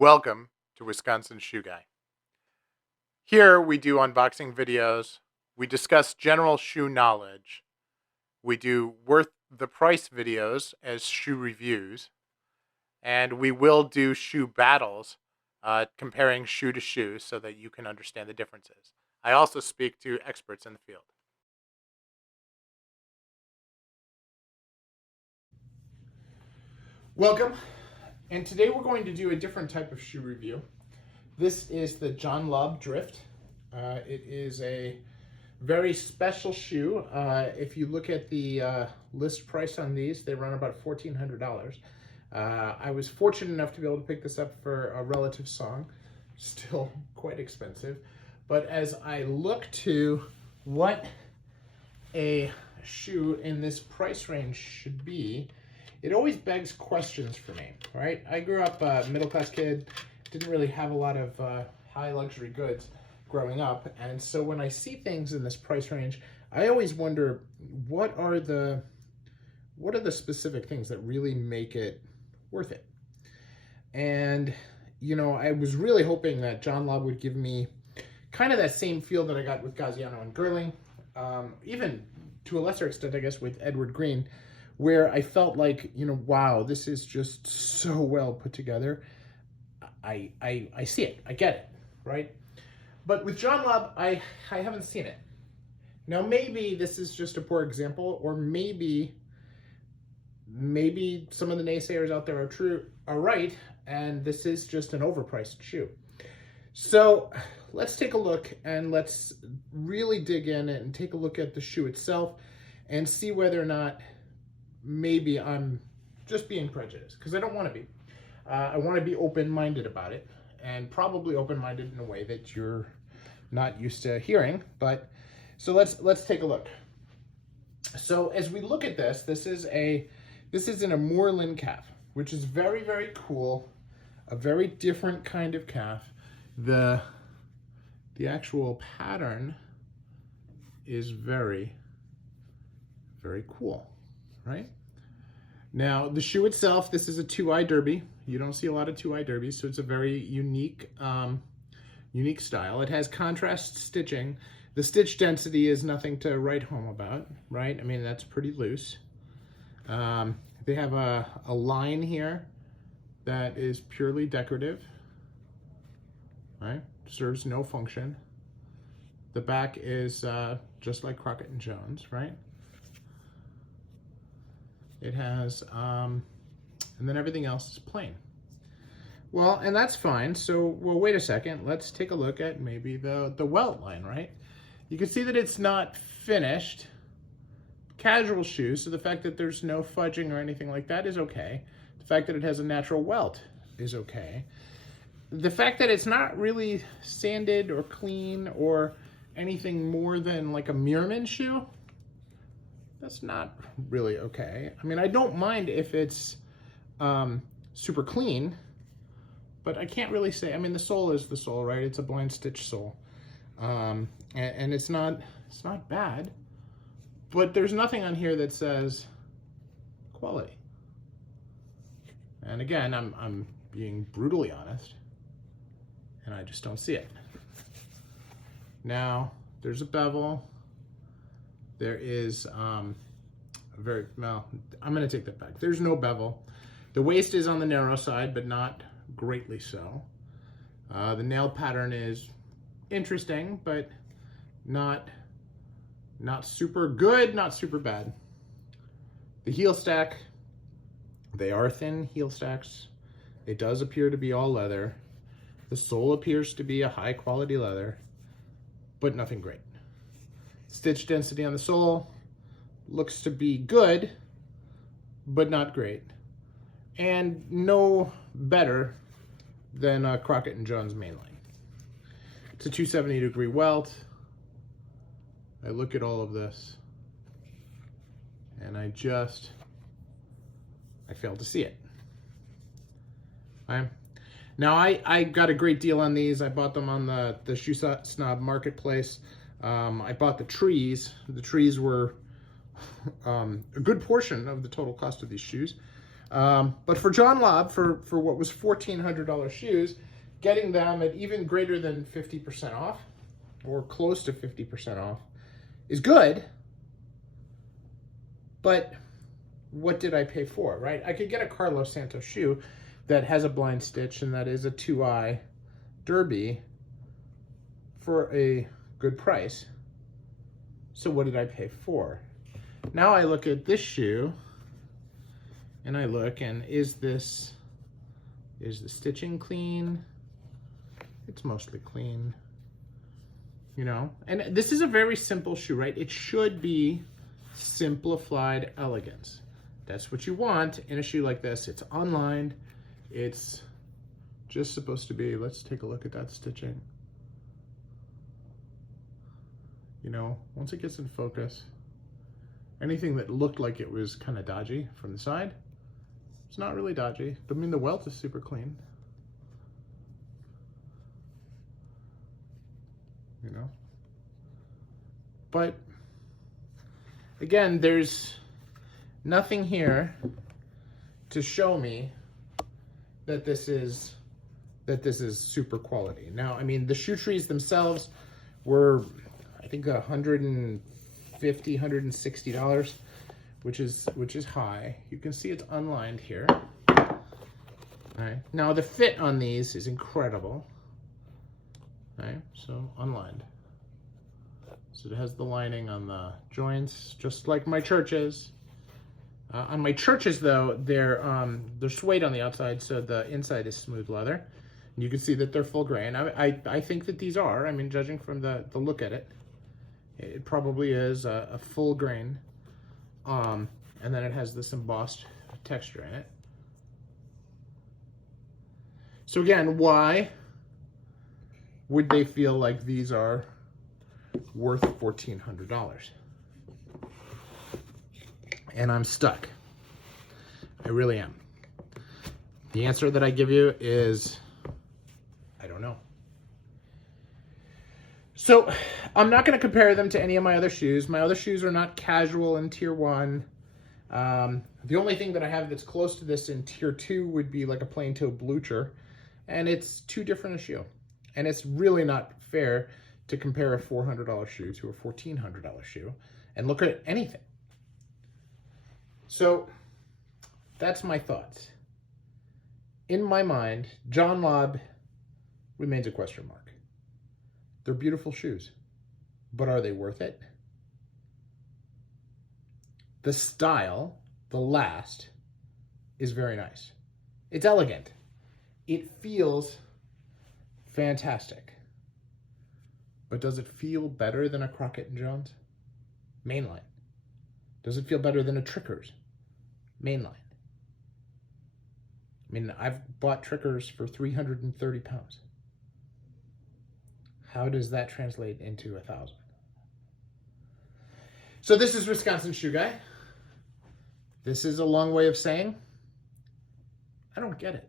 Welcome to Wisconsin Shoe Guy. Here we do unboxing videos, we discuss general shoe knowledge, we do worth the price videos as shoe reviews, and we will do shoe battles, comparing shoe to shoe so that you can understand the differences. I also speak to experts in the field. Welcome, and today we're going to do a different type of shoe review. This is the John Lobb Drift. It is a very special shoe. If you look at the list price on these, they run about $1,400. I was fortunate enough to be able to pick this up for a relative song, still quite expensive. But as I look to what a shoe in this price range should be, it always begs questions for me, right? I grew up a middle-class kid, didn't really have a lot of high luxury goods growing up, and so when I see things in this price range, I always wonder what are the specific things that really make it worth it. And you know, I was really hoping that John Lobb would give me kind of that same feel that I got with Gaziano and Girling, even to a lesser extent, I guess, with Edward Green, where I felt like, you know, wow, this is just so well put together. I see it, I get it, right? But with John Lobb, I haven't seen it. Now maybe this is just a poor example, or maybe some of the naysayers out there are right, and this is just an overpriced shoe. So let's take a look and let's really dig in and take a look at the shoe itself and see whether or not maybe I'm just being prejudiced, because I don't want to be. I want to be open-minded about it, and probably open-minded in a way that you're not used to hearing. But so let's take a look. So as we look at this, this is in a Moorland calf, which is very, very cool. A very different kind of calf. The actual pattern is very, very cool, right? Now, the shoe itself, this is a 2-eye derby. You don't see a lot of 2-eye derbies, so it's a very unique style. It has contrast stitching. The stitch density is nothing to write home about, right? I mean, that's pretty loose. They have a line here that is purely decorative, right? Serves no function. The back is just like Crockett and Jones, right? It has, and then everything else is plain. Well, and that's fine. So, well, wait a second. Let's take a look at maybe the welt line, right? You can see that it's not finished. Casual shoes, so the fact that there's no fudging or anything like that is okay. The fact that it has a natural welt is okay. The fact that it's not really sanded or clean or anything more than like a Meermin shoe, that's not really okay. I mean, I don't mind if it's super clean, but I can't really say. I mean, the sole is the sole, right? It's a blind stitch sole, and it's not bad, but there's nothing on here that says quality. And again, I'm being brutally honest, and I just don't see it. Now, there's a bevel. There is I'm going to take that back. There's no bevel. The waist is on the narrow side, but not greatly so. The nail pattern is interesting, but not super good, not super bad. The heel stack, they are thin heel stacks. It does appear to be all leather. The sole appears to be a high quality leather, but nothing great. Stitch density on the sole looks to be good, but not great. And no better than Crockett and Jones mainline. It's a 270-degree welt. I look at all of this, and I fail to see it. Okay. Now, I got a great deal on these. I bought them on the Shoe Snob Marketplace. I bought the trees. The trees were a good portion of the total cost of these shoes. But for John Lobb, for what was $1,400 shoes, getting them at even greater than 50% off, or close to 50% off, is good. But what did I pay for, right? I could get a Carlos Santos shoe that has a blind stitch and that is a 2-eye derby for a good price. So what did I pay for? Now I look at this shoe and I look, and is the stitching clean? It's mostly clean, you know? And this is a very simple shoe, right? It should be simplified elegance. That's what you want in a shoe like this. It's unlined. It's just supposed to be, let's take a look at that stitching. You know, once it gets in focus, anything that looked like it was kind of dodgy from the side, it's not really dodgy. I mean, the welt is super clean. You know? But again, there's nothing here to show me that this is super quality. Now, I mean, the shoe trees themselves were, I think, $150, $160, which is high. You can see it's unlined here. All right. Now the fit on these is incredible. All right, so unlined. So it has the lining on the joints, just like my Churches. On my Churches, though, they're suede on the outside, so the inside is smooth leather. And you can see that they're full grain. I think that these are, I mean, judging from the look at it, it probably is a full grain. And then it has this embossed texture in it. So again, why would they feel like these are worth $1,400? And I'm stuck. I really am. The answer that I give you is, I don't know. So I'm not going to compare them to any of my other shoes. My other shoes are not casual in tier 1. The only thing that I have that's close to this in tier 2 would be like a plain toe Blucher, and it's too different a shoe. And it's really not fair to compare a $400 shoe to a $1,400 shoe and look at anything. So that's my thoughts. In my mind, John Lobb remains a question mark. They're beautiful shoes, but are they worth it? The style, the last, is very nice. It's elegant. It feels fantastic. But does it feel better than a Crockett and Jones? Mainline. Does it feel better than a Trickers? Mainline. I mean, I've bought Trickers for 330 pounds. How does that translate into 1,000? So this is Wisconsin Shoe Guy. This is a long way of saying, I don't get it.